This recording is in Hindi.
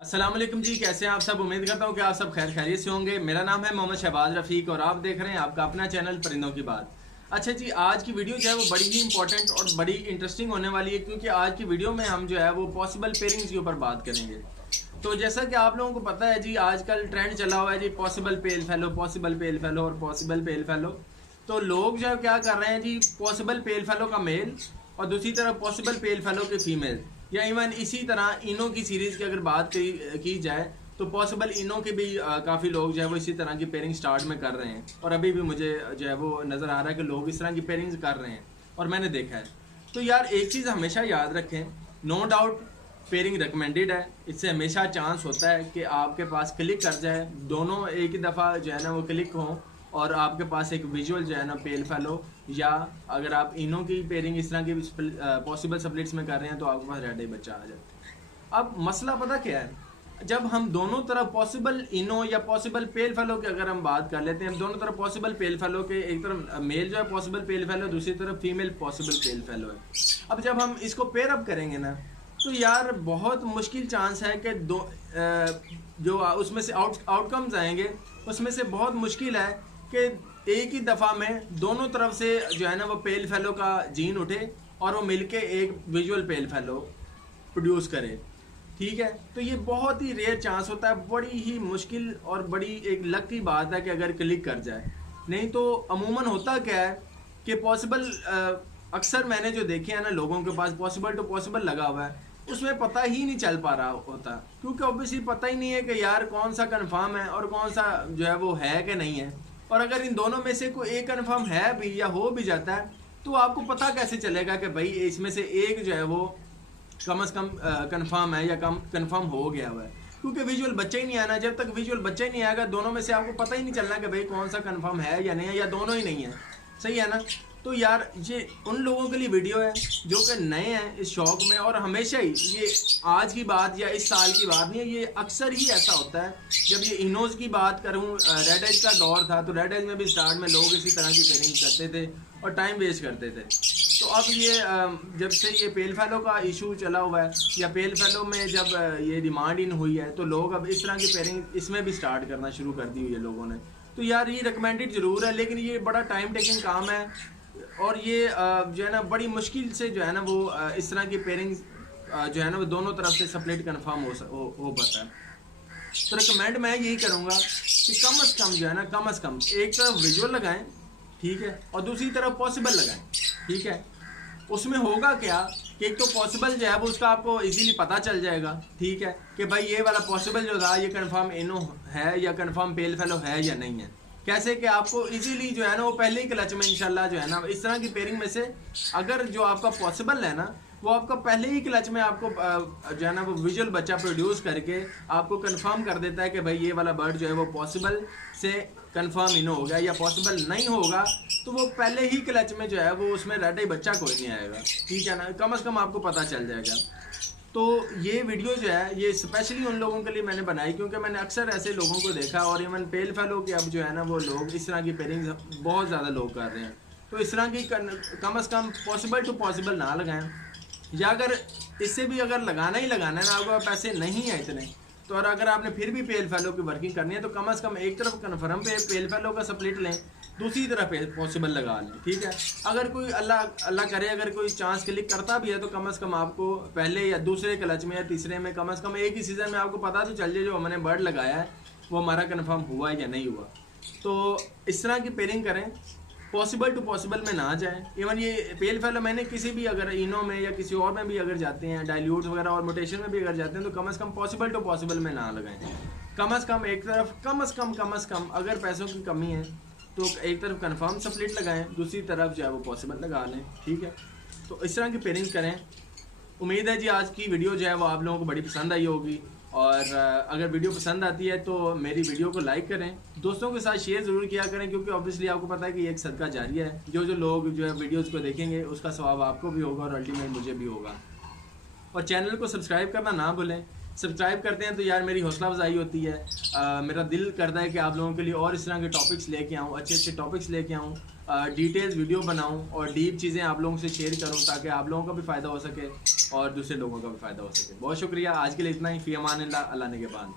अस्सलाम वालेकुम जी, कैसे हैं आप सब। उम्मीद करता हूँ कि आप सब खैर खैरियत से होंगे। मेरा नाम है मोहम्मद शहबाज रफ़ीक और आप देख रहे हैं आपका अपना चैनल परिंदों की बात। अच्छा जी, आज की वीडियो जो है वो बड़ी ही इंपॉर्टेंट और बड़ी इंटरेस्टिंग होने वाली है, क्योंकि आज की वीडियो में हम जो है वो पॉसिबल पेयरिंग्स के ऊपर बात करेंगे। तो जैसा कि आप लोगों को पता है जी, आजकल ट्रेंड चला हुआ है जी, possible pale fellow, possible pale fellow और पॉसिबल पेल फेलो। तो लोग जो है क्या कर रहे हैं जी, पॉसिबल पेल फेलो का मेल और दूसरी तरफ पॉसिबल पेल फेलो के फीमेल, या इवन इसी तरह इनो की सीरीज़ की अगर बात की जाए तो पॉसिबल इनो के भी काफ़ी लोग जो है वो इसी तरह की पेयरिंग स्टार्ट में कर रहे हैं। और अभी भी मुझे जो है वो नज़र आ रहा है कि लोग इस तरह की पेयरिंग्स कर रहे हैं और मैंने देखा है। तो यार एक चीज़ हमेशा याद रखें, नो डाउट पेयरिंग रिकमेंडेड है। इससे हमेशा चांस होता है कि आपके पास क्लिक कर जाए, दोनों एक ही दफ़ा जो है ना वो क्लिक हों और आपके पास एक विजुअल जो है ना पेल फेलो, या अगर आप इनो की पेयरिंग इस तरह की पॉसिबल स्प्लिट्स में कर रहे हैं तो आपके पास रेड ही बच्चा आ जाता है। अब मसला पता क्या है, जब हम दोनों तरफ पॉसिबल इनो या पॉसिबल पेल फेलो की अगर हम बात कर लेते हैं, दोनों तरफ पॉसिबल पेल फेलो के, एक तरफ मेल जो है पॉसिबल पेल फेलो, दूसरी तरफ फीमेल पॉसिबल पेल फेलो है। अब जब हम इसको पेयर अप करेंगे ना, तो यार बहुत मुश्किल चांस है कि जो उसमें से आउटकम्स आएंगे उसमें से बहुत मुश्किल है कि एक ही दफ़ा में दोनों तरफ से जो है ना वो पेल फेलो का जीन उठे और वो मिलके एक विजुअल पेल फेलो प्रोड्यूस करे। ठीक है, तो ये बहुत ही रेयर चांस होता है, बड़ी ही मुश्किल और बड़ी एक लक की बात है कि अगर क्लिक कर जाए। नहीं तो अमूमन होता क्या है कि पॉसिबल अक्सर मैंने जो देखे हैं ना, लोगों के पास पॉसिबल टू पॉसिबल लगा हुआ है, उसमें पता ही नहीं चल पा रहा होता, क्योंकि ऑब्वियसली पता ही नहीं है कि यार कौन सा कंफर्म है और कौन सा जो है वो है कि नहीं है। और अगर इन दोनों में से कोई एक कंफर्म है भी या हो भी जाता है, तो आपको पता कैसे चलेगा कि भाई इसमें से एक जो है वो कम से कम कंफर्म है या कम कंफर्म हो गया हुआ है, क्योंकि विजुअल बच्चा ही नहीं आना। जब तक विजुअल बच्चा ही नहीं आएगा, दोनों में से आपको पता ही नहीं चलना कि भाई कौन सा कंफर्म है या नहीं है, या दोनों ही नहीं है। सही है ना। तो यार ये उन लोगों के लिए वीडियो है जो कि नए हैं इस शौक में, और हमेशा ही ये आज की बात या इस साल की बात नहीं है, ये अक्सर ही ऐसा होता है। जब ये इनोज की बात करूँ, रेड एज का दौर था, तो रेड एज में भी स्टार्ट में लोग इसी तरह की पेयरिंग करते थे और टाइम वेस्ट करते थे। तो अब ये जब से ये पेल फेलो का इशू चला हुआ है, या पेल फेलो में जब ये डिमांड इन हुई है, तो लोग अब इस तरह की पेयरिंग इसमें भी स्टार्ट करना शुरू कर दी हुई है लोगों ने। तो यार ये रिकमेंडेड ज़रूर है, लेकिन ये बड़ा टाइम टेकिंग काम है, और ये जो है ना बड़ी मुश्किल से जो है ना वो इस तरह की पेयरिंग जो है ना वो दोनों तरफ से स्प्लिट कन्फर्म हो पाता है। तो रिकमेंड मैं यही करूँगा कि कम से कम जो है ना, कम से कम एक तरफ विजुअल लगाएं, ठीक है, और दूसरी तरफ पॉसिबल लगाएं। ठीक है, उसमें होगा क्या कि एक तो पॉसिबल जो है वो उसका आपको इजीली पता चल जाएगा, ठीक है, कि भाई ये वाला पॉसिबल जो था ये कंफर्म इनो है या कंफर्म पेल फेलो है या नहीं है। कैसे कि आपको इजीली जो है ना वो पहले ही क्लच में इंशाल्लाह जो है ना इस तरह की पेयरिंग में से अगर जो आपका पॉसिबल है ना, वो आपका पहले ही क्लच में आपको जो है ना वो विजुअल बच्चा प्रोड्यूस करके आपको कंफर्म कर देता है कि भाई ये वाला बर्ड जो है वो पॉसिबल से कंफर्म इनो हो गया, या पॉसिबल नहीं होगा तो वो पहले ही क्लच में जो है वो उसमें रेड ही बच्चा कोई नहीं आएगा। ठीक है ना, कम से कम आपको पता चल जाएगा। तो ये वीडियो जो है ये स्पेशली उन लोगों के लिए मैंने बनाई, क्योंकि मैंने अक्सर ऐसे लोगों को देखा, और इवन पेल फेलो के अब जो है ना वो लोग इस तरह की पेयरिंग बहुत ज़्यादा लोग कर रहे हैं। तो इस तरह की कम से कम पॉसिबल टू पॉसिबल ना लगाएं, या अगर इससे भी अगर लगाना ही लगाना है ना, आपके पैसे नहीं है इतने, तो और अगर आपने फिर भी पेल फेलो की वर्किंग करनी है, तो कम से कम एक तरफ कन्फर्म पे पेल फेलो का स्प्लिट लें, दूसरी तरफ पॉसिबल लगा लें। ठीक है, अगर कोई अल्लाह अल्लाह करे अगर कोई चांस क्लिक करता भी है, तो कम से कम आपको पहले या दूसरे क्लच में या तीसरे में कम से कम एक ही सीज़न में आपको पता तो चल जाए जो हमने बर्ड लगाया है वो हमारा कन्फर्म हुआ है या नहीं हुआ। तो इस तरह की पेयरिंग करें, पॉसिबल टू पॉसिबल में ना जाएं। इवन ये पेल फेलो मैंने किसी भी अगर इनो में या किसी और में भी अगर जाते हैं, डाइल्यूट्स वगैरह और मोटेशन में भी अगर जाते हैं, तो कम से कम पॉसिबल टू पॉसिबल में ना लगाएं। कम से कम एक तरफ कम से कम अगर पैसों की कमी है तो एक तरफ कंफर्म स्प्लिट लगाएं, दूसरी तरफ जो है वो पॉसिबल लगा लें। ठीक है, तो इस तरह की पेयरिंग करें। उम्मीद है जी आज की वीडियो जो है वो आप लोगों को बड़ी पसंद आई होगी, और अगर वीडियो पसंद आती है तो मेरी वीडियो को लाइक करें, दोस्तों के साथ शेयर ज़रूर किया करें, क्योंकि ऑब्वियसली आपको पता है कि ये एक सदका जारिया है। जो लोग जो है वीडियोज़ को देखेंगे उसका सवाब आपको भी होगा और अल्टीमेट मुझे भी होगा। और चैनल को सब्सक्राइब करना ना भूलें, सब्सक्राइब करते हैं तो यार मेरी हौसला अफजाई होती है। मेरा दिल करता है कि आप लोगों के लिए और इस तरह के टॉपिक्स लेके आऊँ, अच्छे अच्छे टॉपिक्स लेके आऊँ, डिटेल्स वीडियो बनाऊँ और डीप चीज़ें आप लोगों से शेयर करूँ, ताकि आप लोगों का भी फ़ायदा हो सके और दूसरे लोगों का भी फ़ायदा हो सके। बहुत शुक्रिया, आज के लिए इतना ही। फ़ी अमान अल्लाह, अल्लाह निगहबान।